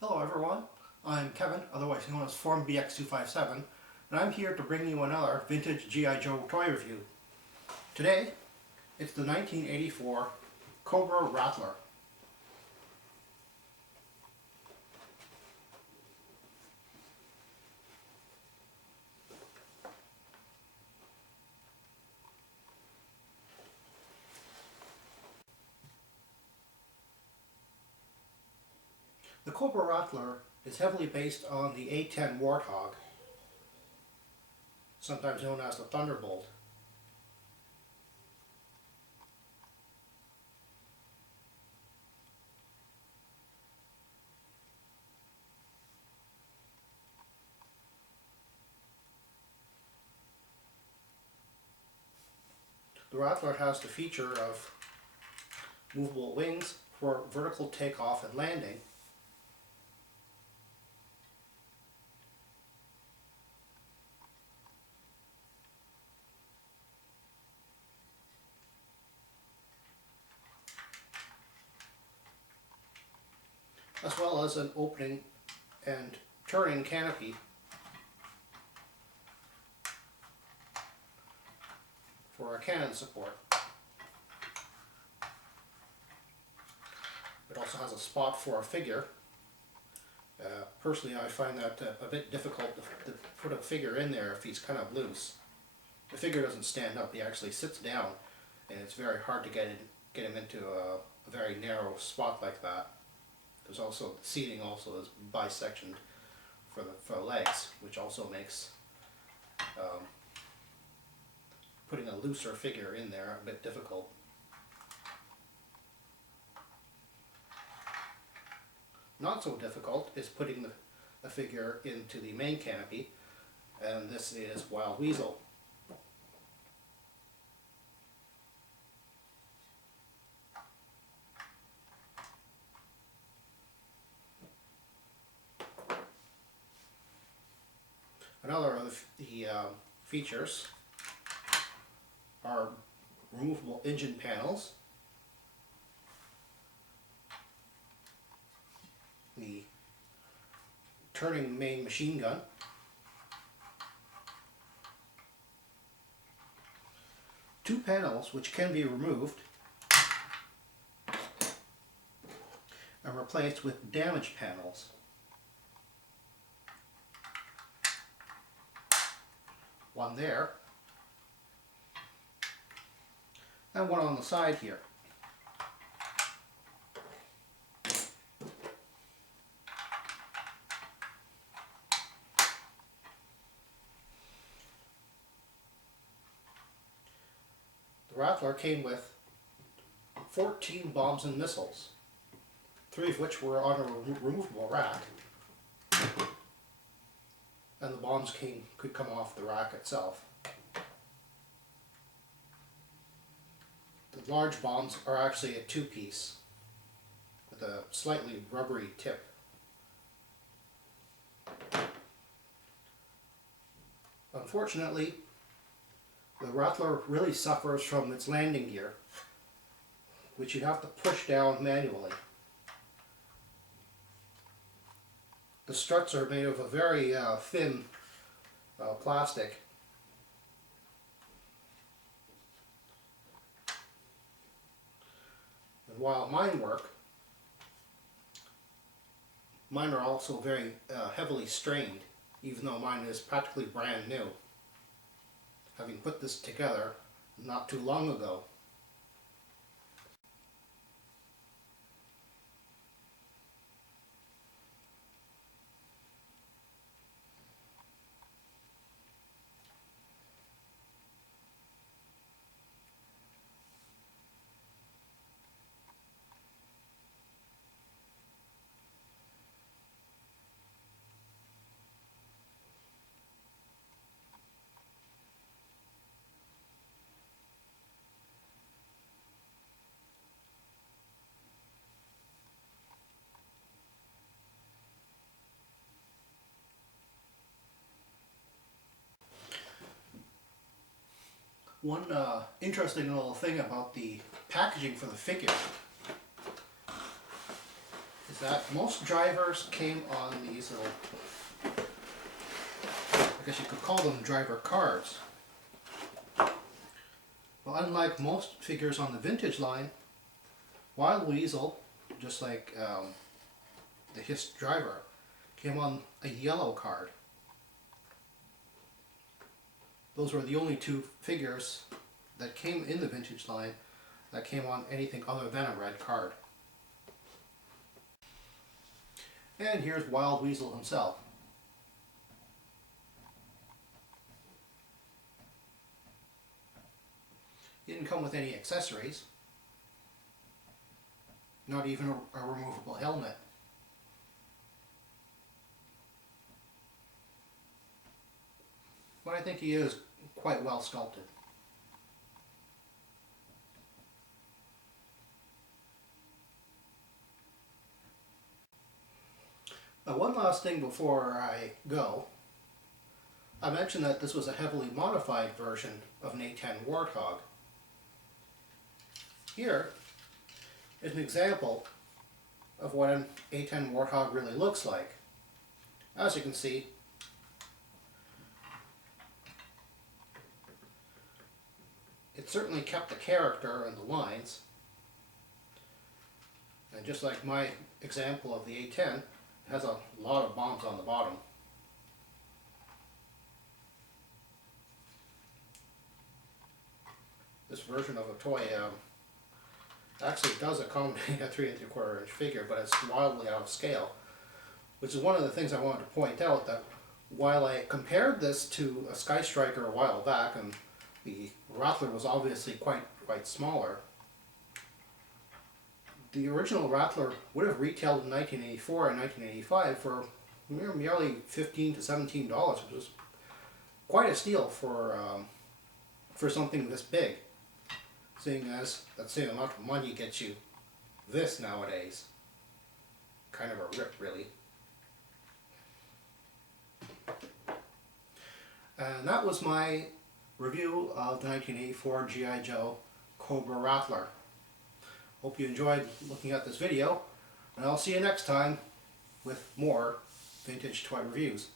Hello everyone, I'm Kevin, otherwise known as Form BX257, and I'm here to bring you another vintage G.I. Joe toy review. Today, it's the 1984 Cobra Rattler. The Cobra Rattler is heavily based on the A-10 Warthog, sometimes known as the Thunderbolt. The Rattler has the feature of movable wings for vertical takeoff and landing, as well as an opening and turning canopy for a cannon support. It also has a spot for a figure. Personally, I find that a bit difficult to put a figure in there if he's kind of loose. The figure doesn't stand up, he actually sits down, and it's very hard to get him into a very narrow spot like that. There's also, the seating also is bisectioned for the legs, which also makes putting a looser figure in there a bit difficult. Not so difficult is putting the figure into the main canopy, and this is Wild Weasel. Another of the features are removable engine panels, the turning main machine gun, two panels which can be removed and replaced with damaged panels. One there, and one on the side here. The Rattler came with 14 bombs and missiles, 3 of which were on a removable rack, and the bombs could come off the rack itself. The large bombs are actually a 2-piece with a slightly rubbery tip. Unfortunately, the Rattler really suffers from its landing gear, which you have to push down manually. The struts are made of a very thin plastic. And while mine work, mine are also very heavily strained, even though mine is practically brand new, having put this together not too long ago. One interesting little thing about the packaging for the figure is is that most drivers came on these little, I guess you could call them driver cards. Well, unlike most figures on the vintage line, Wild Weasel, just like the Hiss driver, came on a yellow card. Those were the only two figures that came in the vintage line that came on anything other than a red card. And here's Wild Weasel himself. He didn't come with any accessories, not even a removable helmet. But I think he is quite well sculpted. Now, one last thing before I go. I mentioned that this was a heavily modified version of an A10 Warthog. Here is an example of what an A10 Warthog really looks like. As you can see, it certainly kept the character and the lines. And just like my example of the A10, it has a lot of bombs on the bottom. This version of a toy actually does accommodate a 3 3/4 inch figure, but it's wildly out of scale. Which is one of the things I wanted to point out, that while I compared this to a Sky Striker a while back, and the Rattler was obviously quite smaller, the original Rattler would have retailed in 1984 and 1985 for merely $15 to $17, which was quite a steal for something this big, seeing as that same amount of money gets you this nowadays. Kind of a rip, really. And that was my review of the 1984 G.I. Joe Cobra Rattler. Hope you enjoyed looking at this video, and I'll see you next time with more vintage toy reviews.